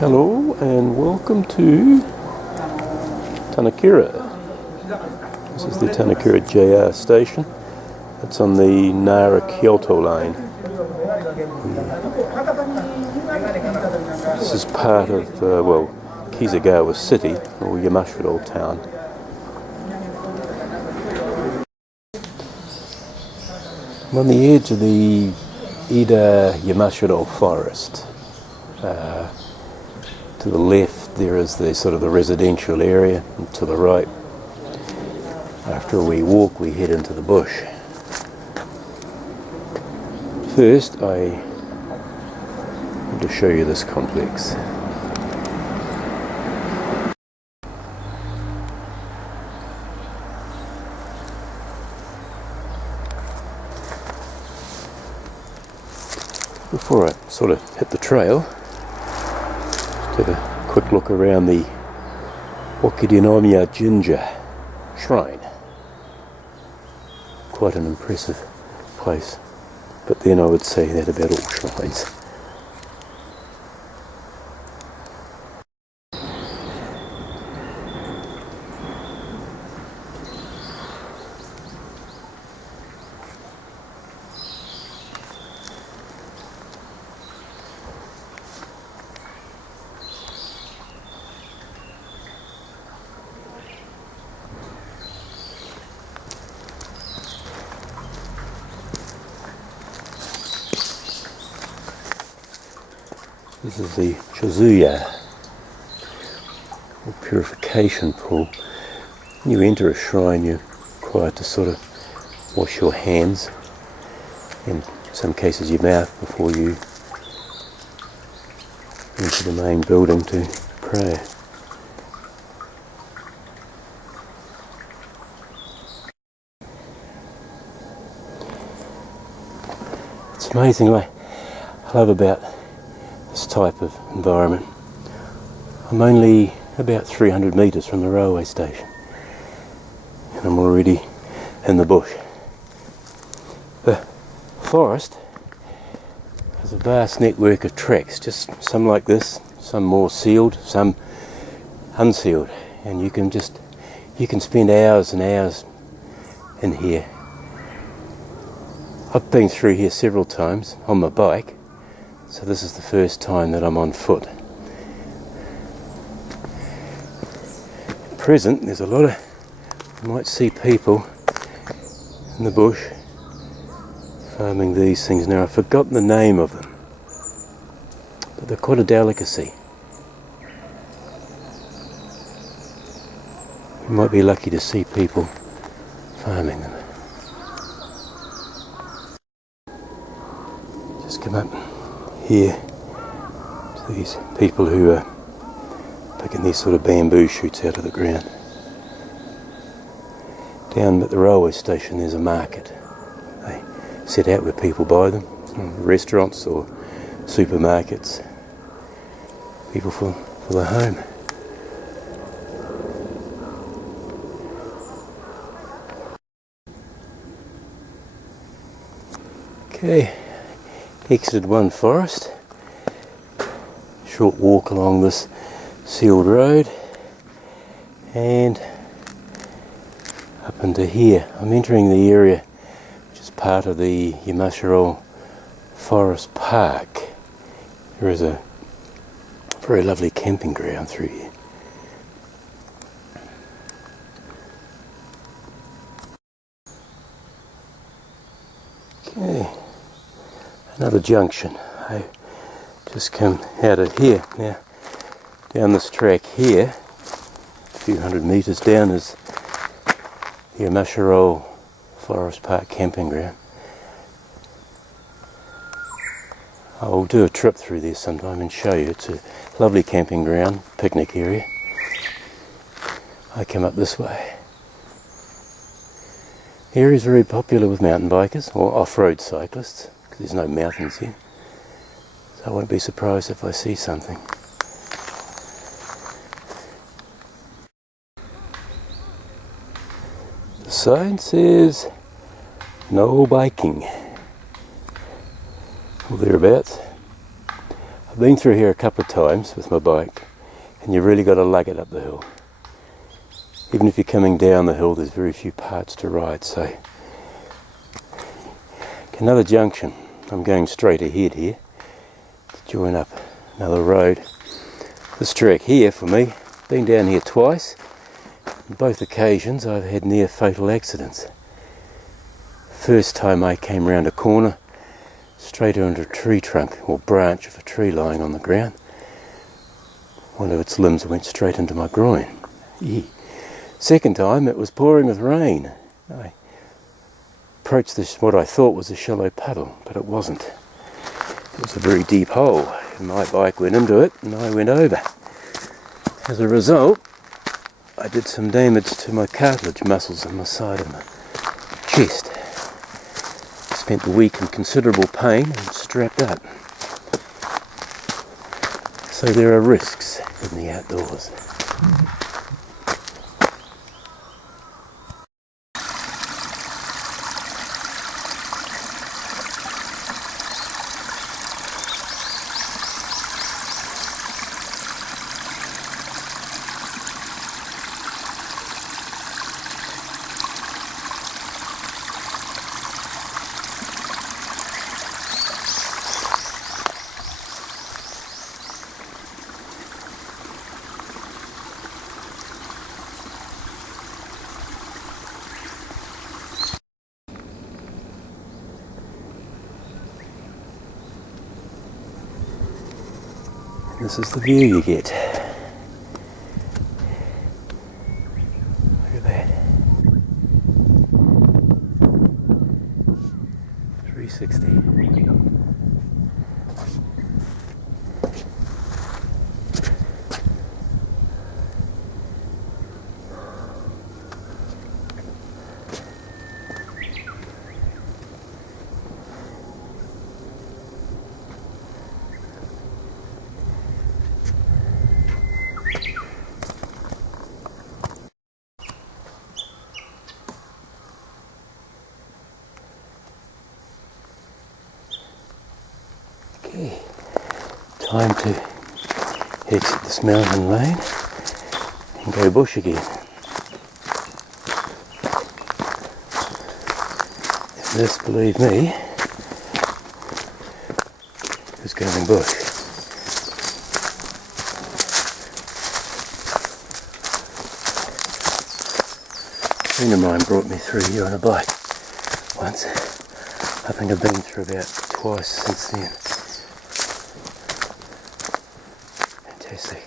Hello and welcome to Tanakura. This is the Tanakura JR station. It's on the Nara-Kyoto line. This is part of, Kizugawa City, or Yamashiro town. I'm on the edge of the Ida Yamashiro forest. To the left there is the sort of the residential area, and to the right, after we walk, we head into the bush. First, I want to show you this complex. Before I sort of hit the trail, just have a quick look around the Wakidenomya-jinja shrine. Quite an impressive place, but then I would say that about all shrines. This is the Shizuya, or purification pool. When you enter a shrine, you're required to sort of wash your hands, in some cases your mouth, before you enter the main building to pray. It's amazing what I love about this type of environment. I'm only about 300 metres from the railway station and I'm already in the bush. The forest has a vast network of tracks, just some like this, some more sealed, some unsealed, and you can spend hours and hours in here. I've been through here several times on my bike, so this is the first time that I'm on foot. At present, there's a lot of, you might see people in the bush farming these things. Now I've forgotten the name of them, but they're quite a delicacy. You might be lucky to see people farming them. Just come up here to these people who are picking these sort of bamboo shoots out of the ground. Down at the railway station there's a market. They set out where people buy them, restaurants or supermarkets, people for their home. Okay. Exited one forest, short walk along this sealed road and up into here. I'm entering the area which is part of the Yamashiro Forest Park. There is a very lovely camping ground through here. Okay. Another junction. I just come out of here. Now, down this track here, a few hundred metres down, is the Yamashiro Forest Park camping ground. I'll do a trip through there sometime and show you. It's a lovely camping ground, picnic area. I come up this way. The area is very popular with mountain bikers or off-road cyclists. There's no mountains here, so I won't be surprised if I see something. The sign says no biking. or thereabouts. I've been through here a couple of times with my bike, and you've really got to lug it up the hill. Even if you're coming down the hill, there's very few parts to ride, so. Another junction. I'm going straight ahead here to join up another road. This track here for me, been down here twice. On both occasions I've had near fatal accidents. First time I came round a corner, straight under a tree trunk or branch of a tree lying on the ground. One of its limbs went straight into my groin. Second time it was pouring with rain. I approached this, what I thought was a shallow puddle, but it wasn't. It was a very deep hole, and my bike went into it and I went over. As a result, I did some damage to my cartilage muscles on the side of my chest. Spent the week in considerable pain and strapped up. So there are risks in the outdoors. This is the view you get. Look at that. 360. Okay, time to exit this mountain lane and go bush again. And this, believe me, is going bush. A friend of mine brought me through here on a bike once. I think I've been through about twice since then. Fantastic.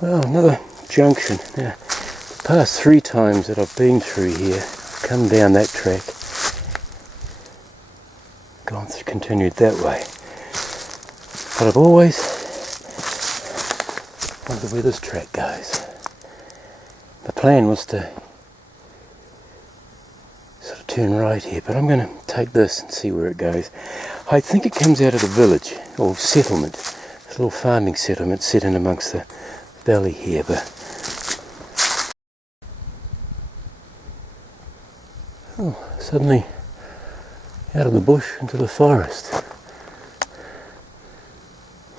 Well, another junction. Now, the past 3 times that I've been through here, I've come down that track, continued that way. But I've always wondered where this track goes. The plan was to sort of turn right here, but I'm going to take this and see where it goes. I think it comes out of the village, or settlement, a little farming settlement set in amongst the valley here, but suddenly out of the bush into the forest.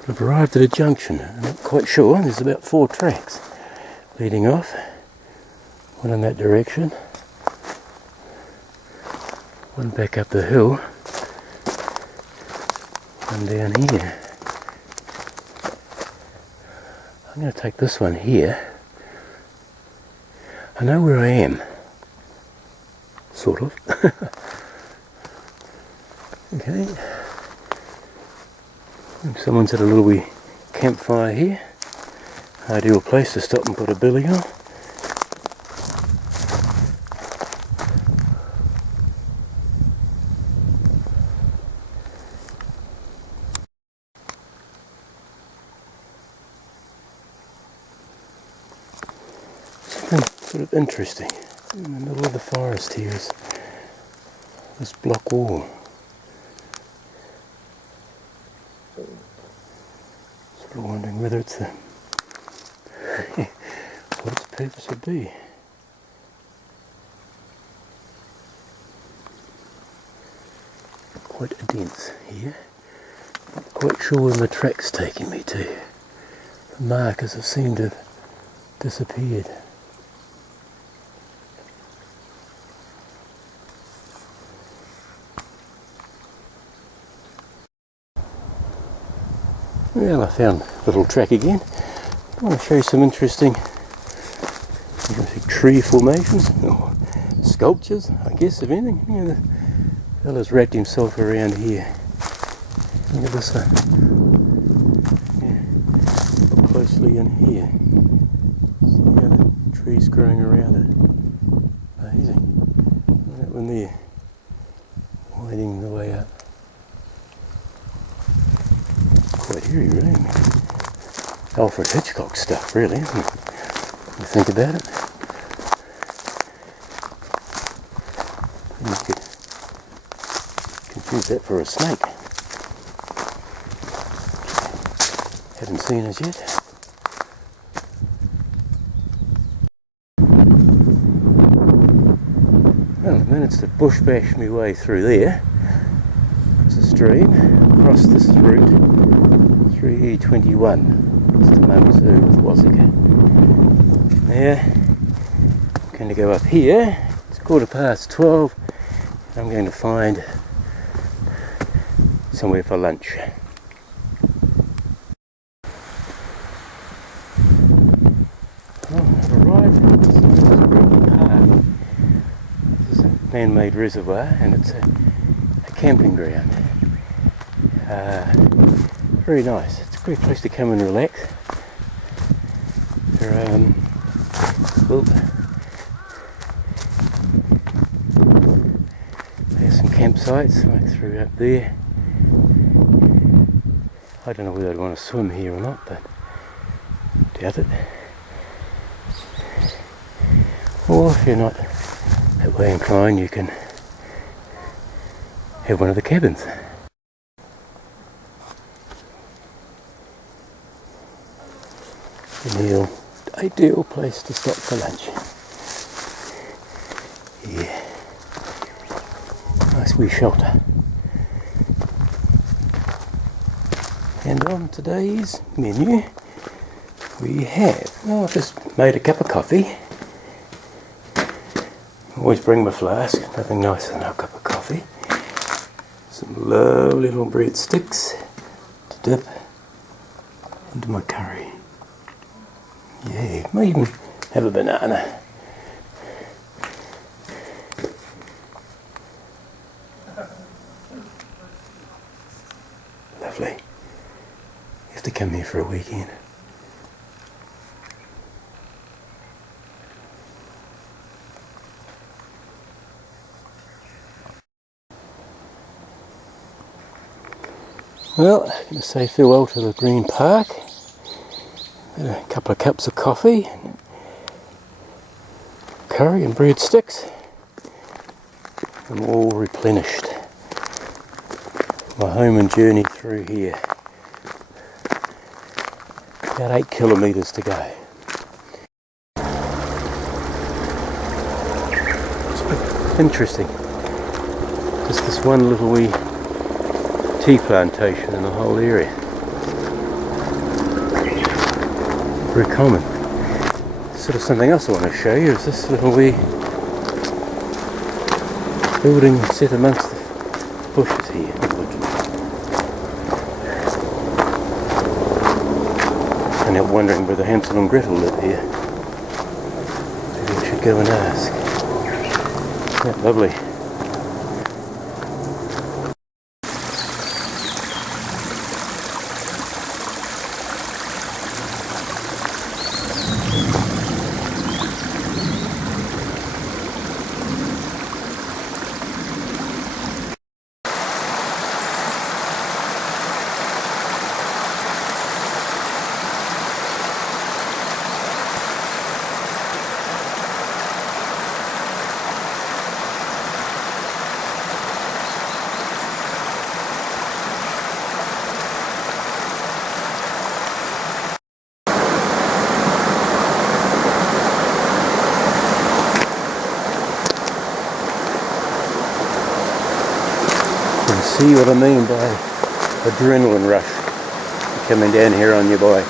I've arrived at a junction. I'm not quite sure. There's about 4 tracks leading off. One in that direction, one back up the hill, one down here. I'm going to take this one here. I know where I am, sort of. Okay. And someone's had a little wee campfire here. Ideal place to stop and put a billy on. Something sort of interesting in the middle of the forest here is this block wall. Sort of wondering whether it's what its purpose would be. What its purpose would be. quite dense here. Not quite sure where my track's taking me to. The markers have seemed to have disappeared. Well, I found a little track again. I want to show you some interesting tree formations, or sculptures, I guess, if anything. You know, the fella's wrapped himself around here. Look at this one. Yeah. Look closely in here. See how the trees growing around it. Amazing. And that one there, winding the way up. Quite eerie, really. Alfred Hitchcock stuff, really, isn't it? When you think about it. You could confuse that for a snake. Haven't seen us yet. Well, I've managed to bush bash my way through there. It's a stream. Across this route, 3E21. It's to Mumsoo with Waziga. Now, I'm going to go up here. It's 12:15. I'm going to find somewhere for lunch. I've arrived at this green park. This is a man-made reservoir and it's a camping ground. Very nice. It's a great place to come and relax. There are there's some campsites like through up there. I don't know whether I'd want to swim here or not, but doubt it. Or if you're not that way inclined, you can have one of the cabins. Ideal place to stop for lunch. Yeah. Nice wee shelter. And on today's menu we have, well, I've just made a cup of coffee. Always bring my flask, nothing nicer than a cup of coffee. Some lovely little breadsticks to dip into my curry. Yeah, might even have a banana. Lovely. You have to come here for a weekend. Well, I'm going to say farewell to the green park. A couple of cups of coffee, and curry and breadsticks. I'm all replenished. My home and journey through here. About 8 kilometres to go. It's interesting. Just this one little wee tea plantation in the whole area. Very common. Sort of something else I want to show you is this little wee building set amongst the bushes here. I'm now wondering whether Hansel and Gretel live here. Maybe I should go and ask. Isn't that lovely? see what I mean by adrenaline rush coming down here on your bike.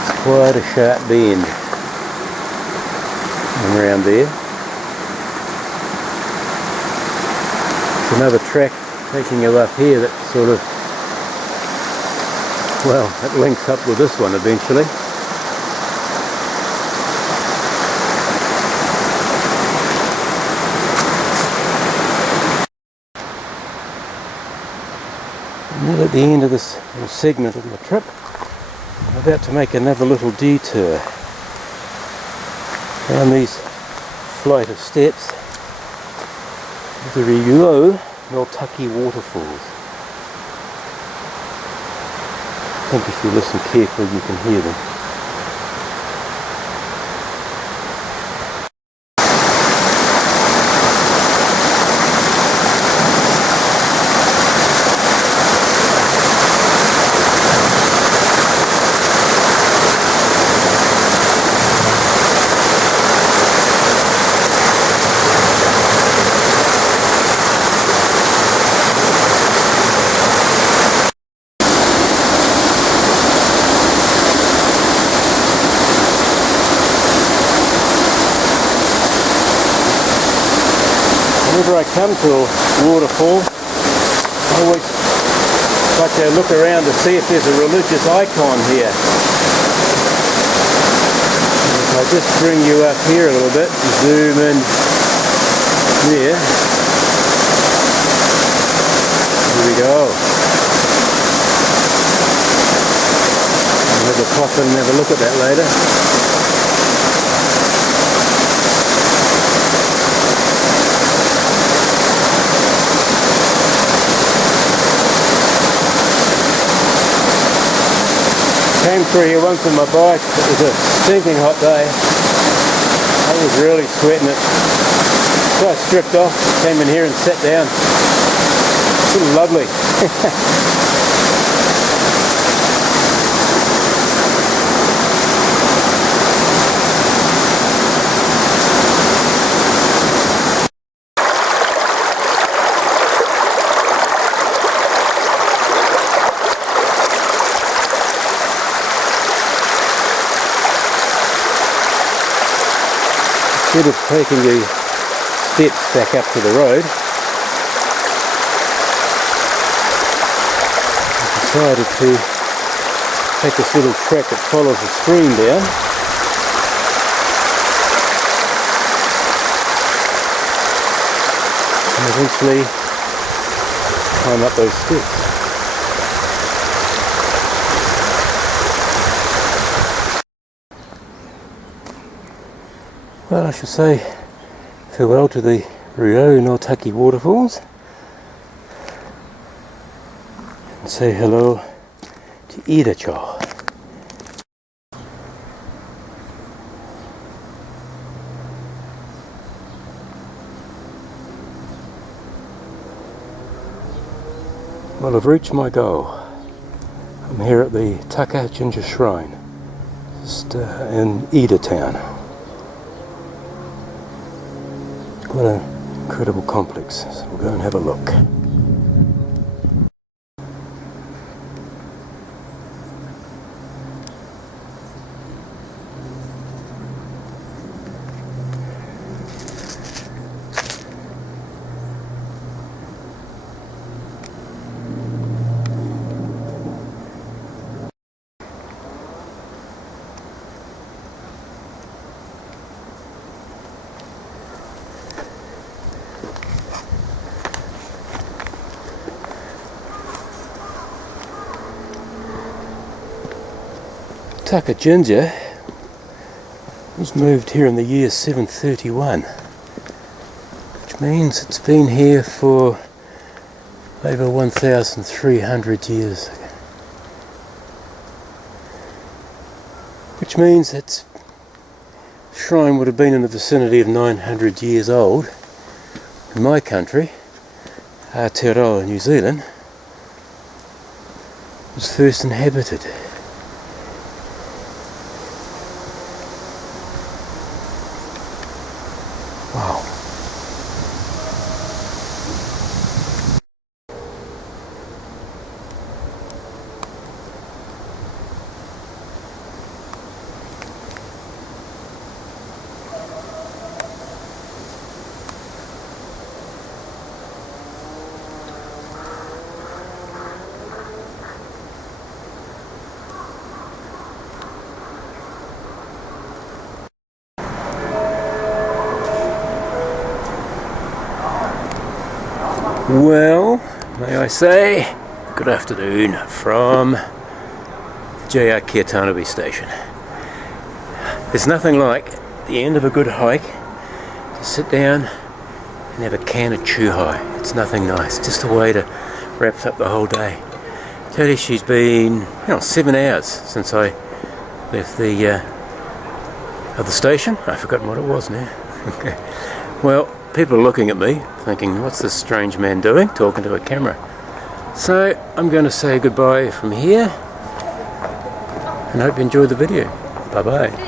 It's quite a sharp bend around there. There's another track taking you up here that sort of, well, it links up with this one eventually. Near at the end of this little segment of my trip, I'm about to make another little detour down these flight of steps to the Wakidenomya-jinja waterfalls. I think if you listen carefully you can hear them. Whenever I come to a waterfall, I always like to look around to see if there's a religious icon here. If I just bring you up here a little bit, zoom in there. Here we go. I'll have a pop in and have a look at that later. Came through here once on my bike. It was a stinking hot day. I was really sweating it. So I stripped off, came in here and sat down. It's lovely. Instead of taking the steps back up to the road, I decided to take this little track that follows the stream down. And eventually climb up those steps. Well, I should say farewell to the Wakidenomya-jinja waterfalls and say hello to Idacho. Well, I've reached my goal. I'm here at the Taka-jinja shrine, just in Ida town. Quite an incredible complex, so we'll go and have a look. Taka-jinja was moved here in the year 731, which means it's been here for over 1,300 years. Which means its shrine would have been in the vicinity of 900 years old. In my country, Aotearoa, New Zealand, was first inhabited. Wow. Well, may I say, good afternoon from JR Wakidenomya station. There's nothing like the end of a good hike to sit down and have a can of Chūhai. It's nothing nice, just a way to wrap up the whole day. Tell you, she's been 7 hours since I left the other station. I've forgotten what it was now. Well, people are looking at me thinking, what's this strange man doing talking to a camera? So I'm going to say goodbye from here and hope you enjoyed the video. Bye bye.